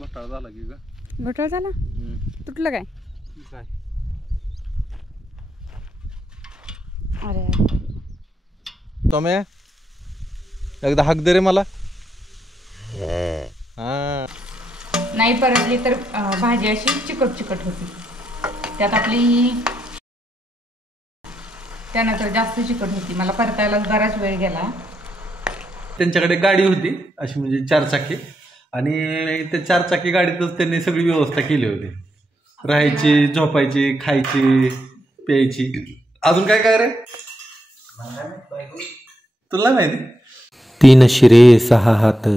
घोटाळा झाला की ग. घोटाळा झाला? तुटलं काय? काय अरे तोम्या एकदा हाक दे रे मला. हा नाही परतली तर भाजी अशी चिकट चिकट होती. त्यात आपली त्यानंतर जास्त चिकट होती. मला परतायला बराच वेळ गेला. त्यांच्याकडे गाडी होती अशी म्हणजे 4 चाकी आणि त्या 4 चाकी गाडीतच त्यांनी सगळी व्यवस्था केली होती. राहायची, झोपायची, खायची, प्यायची. अजून काय काय रे तुला माहिती? 3 शिरे 6 हात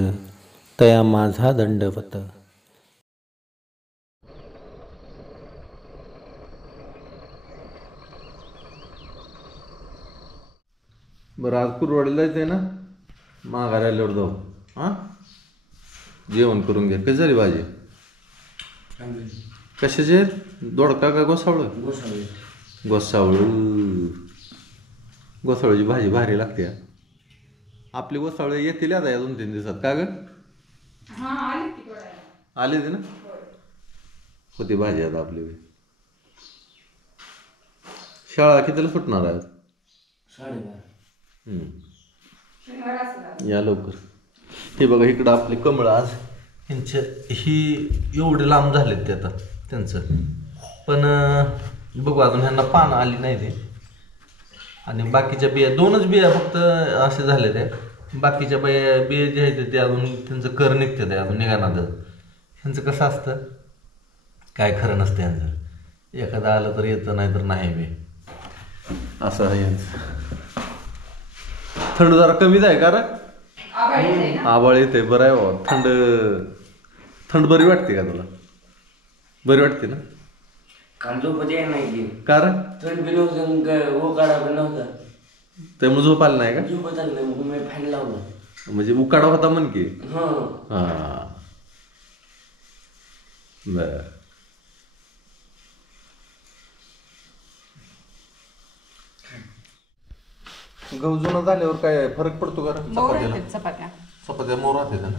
तया माझा दंडवत. बरं आज कुरवाडीला जायचंय ना, माघारी आल्यावर जाऊ. हा जेवण करून घ्या. कशी झाली भाजी? कशाचे? दोडका का गोसावळ? गोसावळ. गोसावळीची भाजी भारी लागते. आपली गोसावळ येतील आता या 2-3 दिवसात. का ग आली ती ना? होती भाजी आता आपली. शाळा कितीला सुटणार आहे? 12:30. या लवकर. हे बघा इकडं आपले कमळ आज ह्यांच्या ही एवढे लांब झालेत ते आता त्यांचं. पण बघू अजून ह्यांना पानं आली नाही ते. आणि बाकीच्या बिया 2च बिया फक्त असे झाले ते. बाकीच्या बिया जे आहेत ते अजून त्यांचं कर निघते ते अजून निघाणार. ह्यांचं कसं असतं काय खरं नसतं ह्यांचं. एखादं आलं तर येतं नाही तर नाही बी असं आहे ह्यांचं. थंड जरा कमीच आहे का रे? आभाळ येते. बरं आहे बाबा. थंड बरी वाटते का तुला? बरी वाटते ना? का रे? त्यामुळे झोप आली नाही का? म्हणजे उकाडा होता म्हण की. हा बर. गहू जुना झाल्यावर काय फरक पडतो का? चपात्या मोर राहते ना.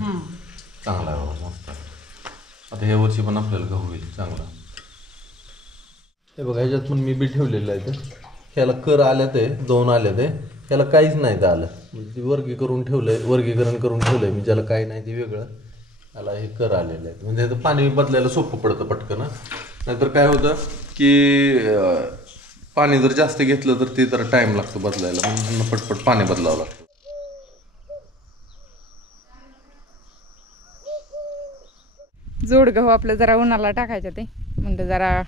चांगला आहे बाबा, मस्त. आता ह्या वर्षी पण आपल्याला गहू होईल चांगला. हे बघा ह्याच्यात पण मी बी ठेवलेलं आहे. तर ह्याला कर आले ते 2 आले ते. ह्याला काहीच नाही ते आलं. म्हणजे वर्गीकरण करून ठेवलंय मी. ज्याला काही नाही ते वेगळं. त्याला हे कर आलेलं आहे. म्हणजे आता पाणी बदलायला सोपं पडतं पटकन. नाहीतर काय होतं की पाणी जर जास्त घेतलं तर ते जरा टाइम लागतो बदलायला. म्हणून पटपट पाणी बदलावं लागतं. जोड गहू आपलं जरा उन्हाला टाकायचं ते. म्हणजे जरा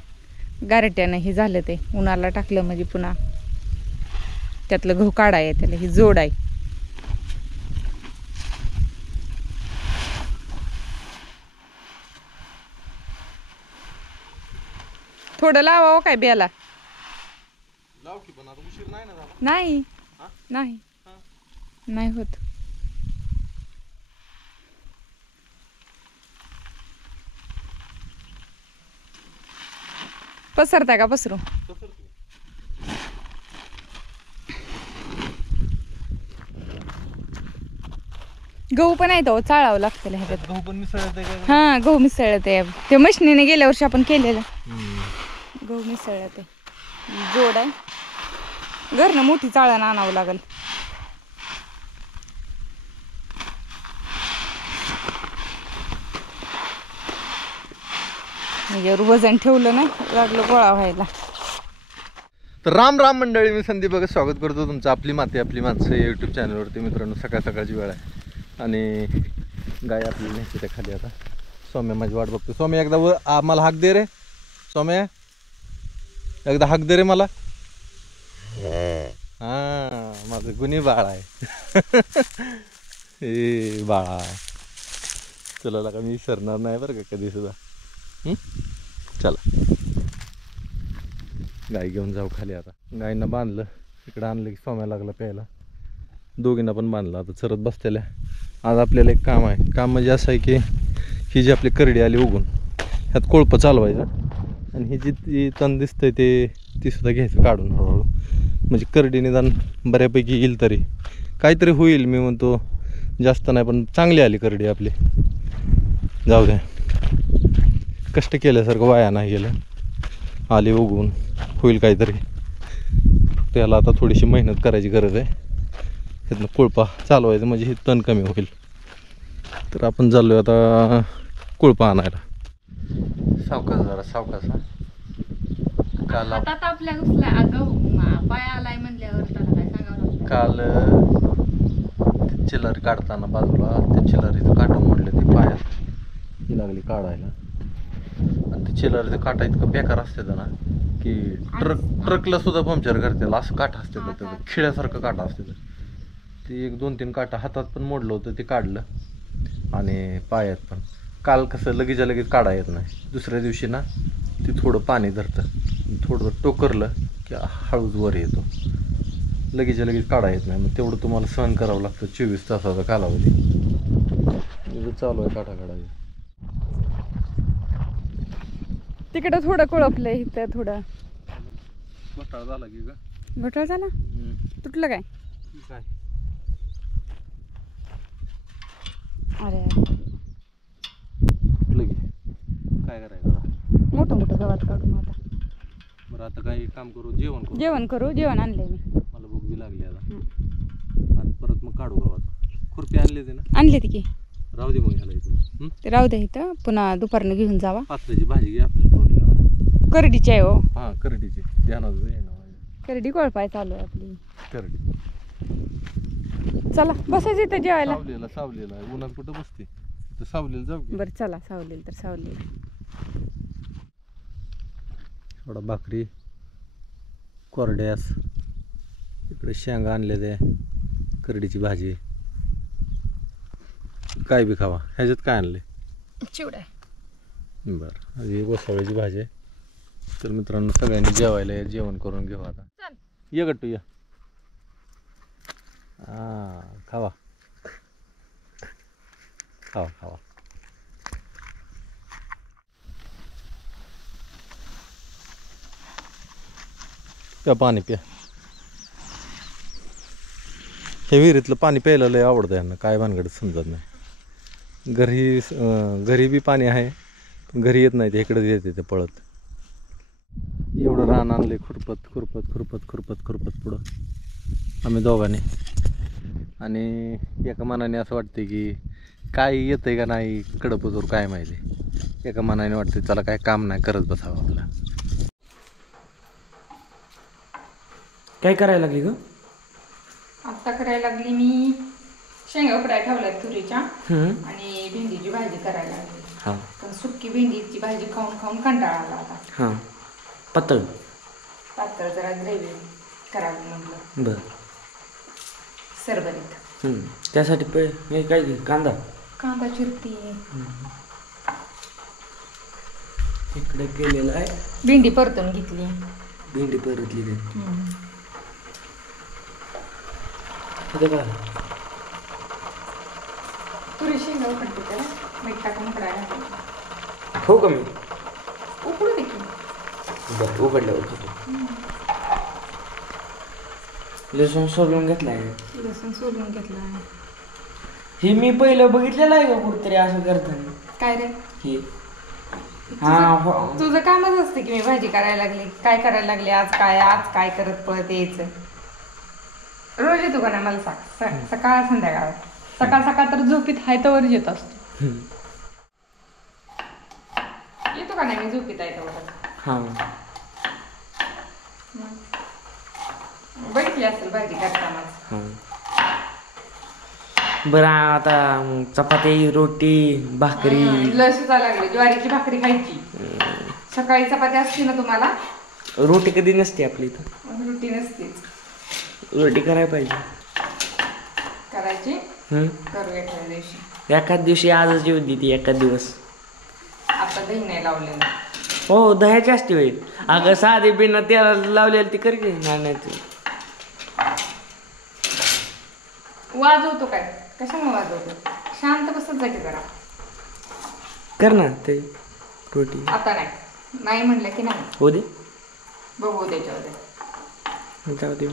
गारट्यानं हे झालं ते. उन्हाला टाकलं म्हणजे पुन्हा त्यातलं गहू काढाय त्याला ही जोड आहे. थोडं लावावं काय बियाला? नाही नाही नाही होत. पसरताय का? पसरू. गहू पण आहे तो चाळावं लागतं ह्याच्यात. गहू पण मिसळत आहे. हा गहू मिसळत आहे. ते मशनीने गेल्या वर्षी आपण केलेलं गहू मिसळत आहे. जोड आहे. घरनं मोठी चाळण आणावं लागल. म्हणजे वजन ठेवलं नाही लागलं गोळा व्हायला. तर राम राम मंडळी, मी संदीप बघा स्वागत करतो तुमचं आपली माती आपली माणसं यूट्यूब चॅनलवरती. मित्रांनो सकाळ सकाळची वेळ आहे आणि गाय आपली न्यायची त्या खाली. आता सौम्या माझी वाट बघतो. सौम्या एकदा मला हाक दे रे. सौम्या एकदा हाक दे रे मला. हा माझं गुन्हे बाळ आहे. ए बाळा तुला लागा मी विसरणार नाही बरं का कधी सुद्धा. चला गाय घेऊन जाऊ खाली. आता गायींना बांधलं. इकडं आणलं की सौम्या लागला प्यायला. दोघींना पण बांधलं. आता चरत बसलेल्या. आज आपल्याला एक काम आहे. काम म्हणजे असं आहे की ही जी आपली करडी आली उगून ह्यात कोळपं चालवायचं आणि ही जी तण दिसतंय ती सुद्धा घ्यायचं काढून हळूहळू. म्हणजे करडी निदान बऱ्यापैकी येईल तरी काहीतरी होईल. मी म्हणतो जास्त नाही पण चांगली आली करडी आपली. जाऊ द्या. कष्ट केल्यासारखं वाया नाही गेलं. आले उगवून, होईल काहीतरी. त्याला आता थोडीशी मेहनत करायची गरज आहे. त्यातनं कोळपा चालवायचं म्हणजे हे तण कमी होईल. तर आपण चाललो आता कोळपा आणायला. सावकाश जरा सावकाश. काल आपल्या अगं पाय आलाय म्हणल्यावर त्याला काय सांगावं. काल चिल्लारी काढताना बाजूला त्या चिल्लारीचं काटा मोडलं, ते पायात ही लागली काढायला. आणि ते चिल्लारीचं काटा इतकं बेकार असतं ना की ट्रकला सुद्धा पंक्चर करते. असं काटा असतं त्याचं, खिळ्यासारखं काटा असतं. ते 1-2-3 काटा हातात पण मोडलं होतं, ते काढलं. आणि पायात पण. काल कसं लगेच्या लगेच काढा येत नाही. दुसऱ्या दिवशी ना ते थोडं पाणी धरतं, थोडं टोकरलं की हळूच वर येतो. लगेच्या लगेच काढा येत नाही. मग तेवढं तुम्हाला सहन करावं लागतं 24 तासाचा कालावधी. चालू आहे काटा काढायचं. तिकडं थोडं कोळपलंय, इथं थोडं घोटाळा झाला की का? घोटाळा झाला. तुटलं काय? काय अरे कुठलं की काय करायचं? मोठं मोठं गवत काढून आता. बरं आता काही काम करू, जेवण करू. जेवण आणलंय मी. मला भूक बी लागली आता. आणि परत मग काढू गावात. खुरपी आणली ते ना? आणले ती की. राहू दे मग ह्याला इथून. ते राहू दे इथं, पुन्हा दुपारनं घेऊन जावा. पातळीची भाजी घे आपल्याला तोंडीला. करडीची आहे हो. हां करडीची ध्यानात आहे ना. करडी कोळपाय चालू आहे आपली. करडी. चला बसायचं इथं जेवायला. सावलेला आहे. उन्हात कुठं बसते? तर सावलेला जाऊ की. बरं चला, सावलेल तर सावलेल. थोडा भाकरी, कोरड्यास, इकडे शेंगा आणले, ते करडीची भाजी. काय बी खावा. ह्याच्यात काय आणले? चिवडा. बरं, ही गोसावळ्याची भाजी आहे. तर मित्रांनो सगळ्यांनी जेवायला या, जेवण करून घेऊ आता. ये गट्टू या. खावा खावा खावा. प्या पाणी प्या. हे विहिरीतलं पाणी प्यायला लय आवडतं यांना. काय भानगड समजत नाही. घरी बी पाणी आहे, पण घरी येत नाही. ते इकडेच येते ते पळत. एवढं रान आणले खुरपत खुरपत खुरपत खुरपत खुरपत पुढं आम्ही दोघांनी. आणि एका मनाने असं वाटते की काय येतंय का नाही कडपजोर काय माहिती. एका मनाने वाटते चला काय काम नाही, करत बसावं आपला. काय करायला लागली ग? आत्ता करायला लागली मी शेंगा फ्राय ठेवल्यात तुरीच्या, आणि भेंडीची भाजी करायला लागली. पण सुक्की भेंडीची भाजी खाऊन खाऊन कंटाळा आला आता. हां पातळ पातळ जरा ग्रेव्ही करावी म्हटलं. बर. सरबरीत. त्यासाठी हे काय कांदा चिरती. इकडे केलेला आहे. भेंडी परतून घेतली. भेंडी परतली तुरी शेंगा उकडते त्याला मीठ टाकून उकडायला. हो का? मी उकडू दे की. बरं उघडल्यावर लसूण सोलून घेतलाय. लसूण सोलून घेतला. हे मी पहिलं बघितलेलं आहे का कुठतरी असं करताना. काय रे? हे तुझं कामच असतं की मी भाजी करायला लागली, काय करायला लागली, आज काय करत पळत यायचं. रोज येतो का नाही मला सकाळ संध्याकाळ. सकाळ तर झोपीत हाय तर येत असतो. येतो का नाही मी झोपीत आहे तर. बघितली असेल भाजी करताना. बरं आता चपाती, रोटी, भाकरी. लय सुचायला लागली. ज्वारीची भाकरी खायची. सकाळी चपाती असते ना तुम्हाला? रोटी कधी नसते आपली इथं. रोटी नसते. रोटी करायला पाहिजे. करायची. करू एखाद्या दिवशी. एखाद दिवशी आजच जेवण देते. एखाद दिवस. आता दही नाही लावलेलं. हो दह्याची असते होईल. अगं साधी बिना त्याला लावलेली ती करते. नाही वाजवतो काय? कशामुळे वाजवतो? शांत बसत जाते जरा. कर ना ते रोटी. आता नाही म्हणलं की नाही. हो दे. बघू त्याच्यावर. जाऊ दे.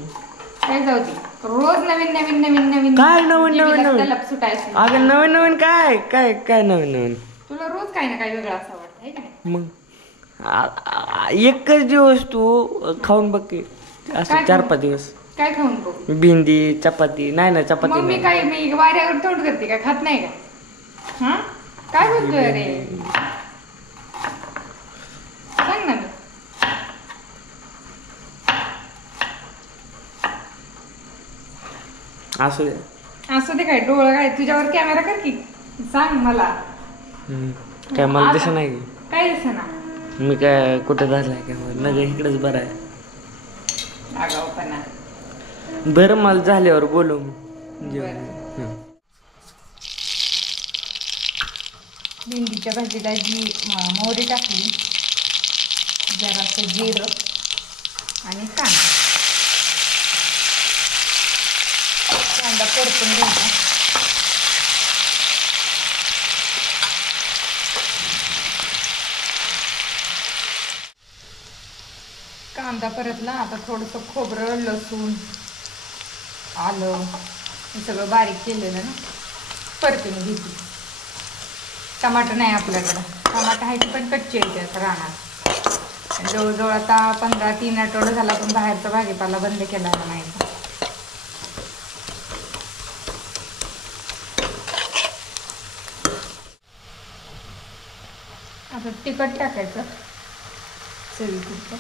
काय जाऊ दे. रोज नवीन नवीन नवीन नवीन काय नवीन सुटायचं. अगं नवीन काय नवीन. तुला रोज काही ना काही वेगळं असं वाटतं आहे की नाही? मग एकच दिवस तू खाऊन बघ की असं काय 4-5 दिवस काय खाऊन बघू? भेंडी चपाती नाही चपाती मग मी नाही. काय मी वाऱ्यावर तोंड करते का? खात नाही का? हा काय बोलतोय रे? सांग ना. असू दे. असं ते काय डोळं काय तुझ्यावर कॅमेरा कर की सांग मला. काय मला दिसत नाही की? काय दिसना? मी काय कुठे धरलाय काय नग इकडेच बरं आहे. आगाऊपणा. बरं मला झाल्यावर बोलू भेंडीच्या भाजीला जी मोहरी टाकली, जरासं जिरं आणि कांदा परतून घ्यायचा. कांदा परतला. आता थोडंसं खोबरं, लसूण, आलं हे सगळं बारीक केलेलं ना परतून घेते. टमाटर नाही आपल्याकडं. टमाटर आहे ती पण कच्ची आहे राहणार. जवळजवळ आता 15-3 आठवडं झाला पण बाहेरचा भाजीपाला बंद केला नाही. आता तिखट टाकायचं चवीपुरतं.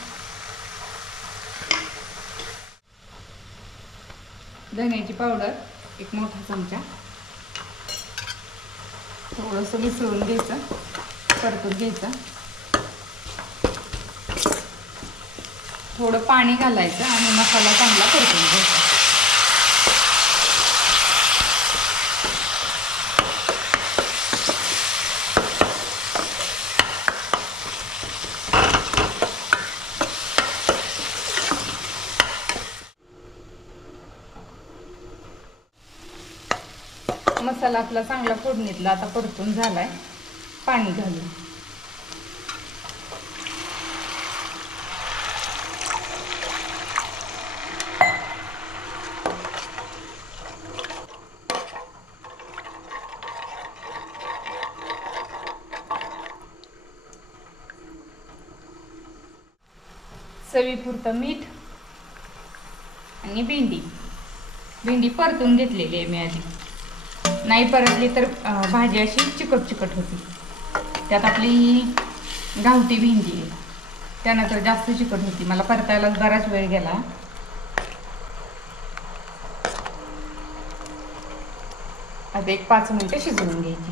धन्याची पावडर 1 मोठा चमचा. थोडंसं मिसळून घ्यायचं, परतून घ्यायचं. थोडं पाणी घालायचं आणि मसाला चांगला परतून घ्यायचा. मसाला आपला चांगला फोडणीतला आता परतून झालाय. पाणी घालू. चवीपुरतं मीठ आणि भेंडी परतून घेतलेली आहे मी आधी. नाही परतली तर भाजी अशी चिकट होती. त्यात आपली गावठी भेंडी आहे त्यानंतर जास्त चिकट होती. मला परतायला बराच वेळ गेला. आता 1-5 मिनिटं शिजवून घ्यायची.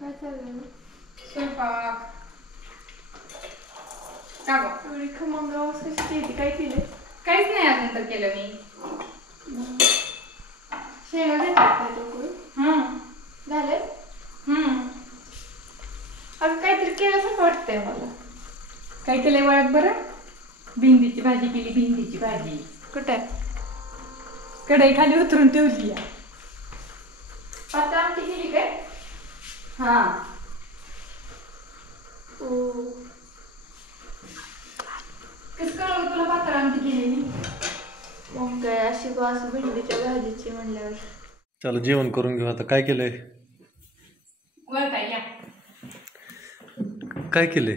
काय चाललं? स्वयंपाक का गं? एवढी खमंग आवाज कशी केली? काय केले? काहीच नाही अजून तर केलं मी. शेंगा घेतात काय तो करून? झाले? आज काहीतरी केल्यासारखं वाटतंय मला. काय केलंय वळत बरं? भेंडीची भाजी केली. भेंडीची भाजी कुठे? कढई खाली उतरून ठेवली. पातळ आमटी केली काय? हा. कसं कळलं तुला पातळ आमटी केलेली? मग काय अशी वास भेंडीच्या भाजीची म्हणल्यावर. चला जेवण करून घेऊ. आता काय केलंय? वर काय या काय केलंय?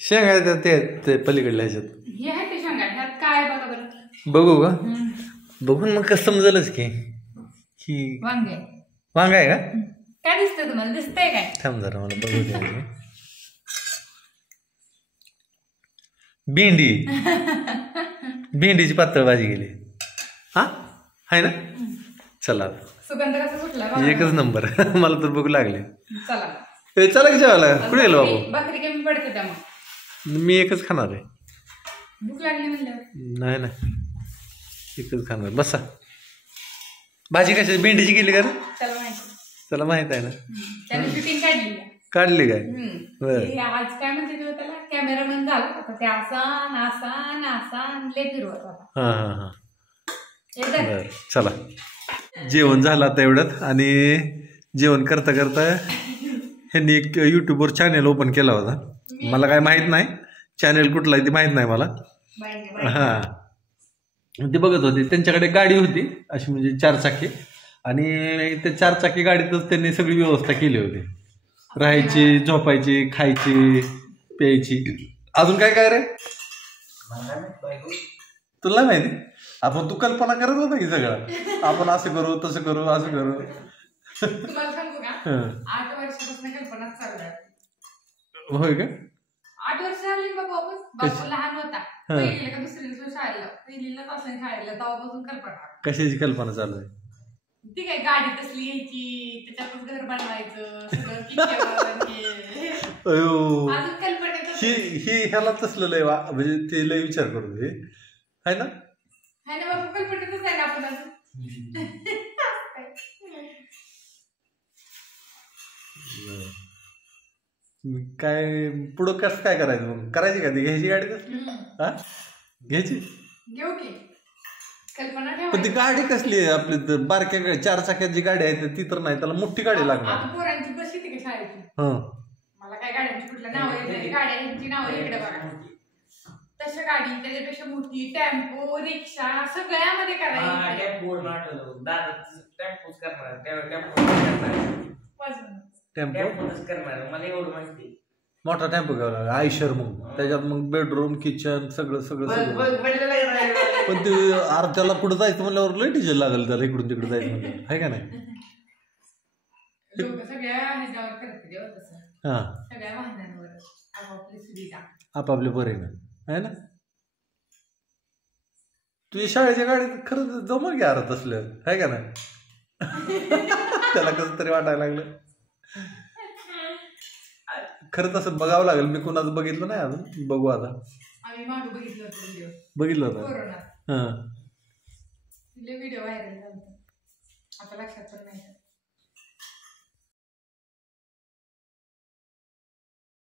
शेंगा ते पलीकडल्या ह्याच्यात हे आहे ते शेंगा. ह्यात काय बघा बरं. बघू का? बघून मग कसं समजेलच की वांगे. वांगा आहे का? काय दिसतंय तुम्हाला? दिसतंय काय? थांब जरा मला बघू द्या. भेंडीची पातळ भाजी गेली. हा आहे ना? चला सुगंध कसा सुटला बघा. एकच नंबर. मला तर भूक लागली. चला चला की जेवायला. कुठे गेलो बाबू? भाकरी कमी पडते त्या. मग मी एकच खाणार आहे. भूक लागली म्हणल्यावर नाही एकच खाणार. बसा. भाजी कशाची? भेंडीची केली का? त्याला माहिती. त्याला माहित आहे ना. त्याने शूटिंग काढली काय? आज काय म्हणते तुला त्याला कॅमेरामॅन झाला आता. ते आसान लय फिरवत होता. हा. बर चला जेवण झालं आता एवढ्यात. आणि जेवण करता ह्यांनी एक युट्यूबवर चॅनेल ओपन केला होता. मला काय माहित नाही चॅनेल कुठला आहे ते माहित नाही मला. हा ते बघत होते. त्यांच्याकडे गाडी होती अशी म्हणजे 4 चाकी. आणि त्या 4 चाकी गाडीतच त्यांनी सगळी व्यवस्था केली होती, राहायची, झोपायची, खायची, प्यायची. अजून काय काय रे तुला माहिती? आपण तू कल्पना करत होता की सगळं, आपण असं करू तसं करू असं करू. तुम्हाला सांगू का, 8 वर्षापासून कल्पना चालू आहे. होय का? 8 वर्ष झाली बाबा. बाबू लहान होता, पहिलीला का दुसरीला शाळेला, पहिलीलाच असं शाळेला, तेव्हापासून कल्पना. कशाची कल्पना चालू आहे? ती काय गाडी तसली यायची, त्याच्यातच घर बनवायचं सगळं किचन हे. अयो अजून कल्पनेत ही ह्याला तसलं लय म्हणजे ते लय विचार करू हे आहे ना. है ना बाबा, कल्पनेतच आहे ना आपण अजून. काय पुढं कसं काय करायचं मग? करायची का ती घ्यायची गाडी कसली? हा घ्यायची, घेऊ की कल्पना पण ती ठेवायची. गाडी कसली आहे आपली? बारक्या 4 चाक्याची गाडी आहे ती तर नाही, त्याला मोठी गाडी लागणार. आता पोरांची बस येते का शाळेची? हं मला काय गाड्यांची कुठलं नाव येते, गाड्यांची नाव इकडे बघा. तशा गाडी त्याच्यापेक्षा मोठी, टेम्पो, रिक्षा, सगळ्यामध्ये करायची. टेम्पो, मला एवढं माहिती. मोठा टेम्पो घ्यावा लागला आयशर, मग त्याच्यात मग बेडरूम, किचन सगळं सगळं सगळं. पण ते त्याला पुढे जायचं म्हणल्यावर लय डिझेल लागेल त्याला, इकडून तिकडे जायचं म्हणल्यावर, आहे का नाही? लोक सगळ्या ह्याच्यावर करते देव तसं, हा सगळ्या वाहनांवर आपापली सुविधा. आपापल्या बरेनं आहे ना. तुझ्या शाळेच्या गाडीत खरंच जमा घ्या अर्थ असलं, आहे का नाही? त्याला कसं तरी वाटायला लागलं. खरंच असं बघावं लागेल, मी कुणाचं बघितलं नाही अजून, बघू आता. आम्ही मागं बघितलं होतं व्हिडिओ, बघितलं होतं कोरोनात हां. व्हिडिओ व्हायरल झाला, आता लक्षात पण नाही.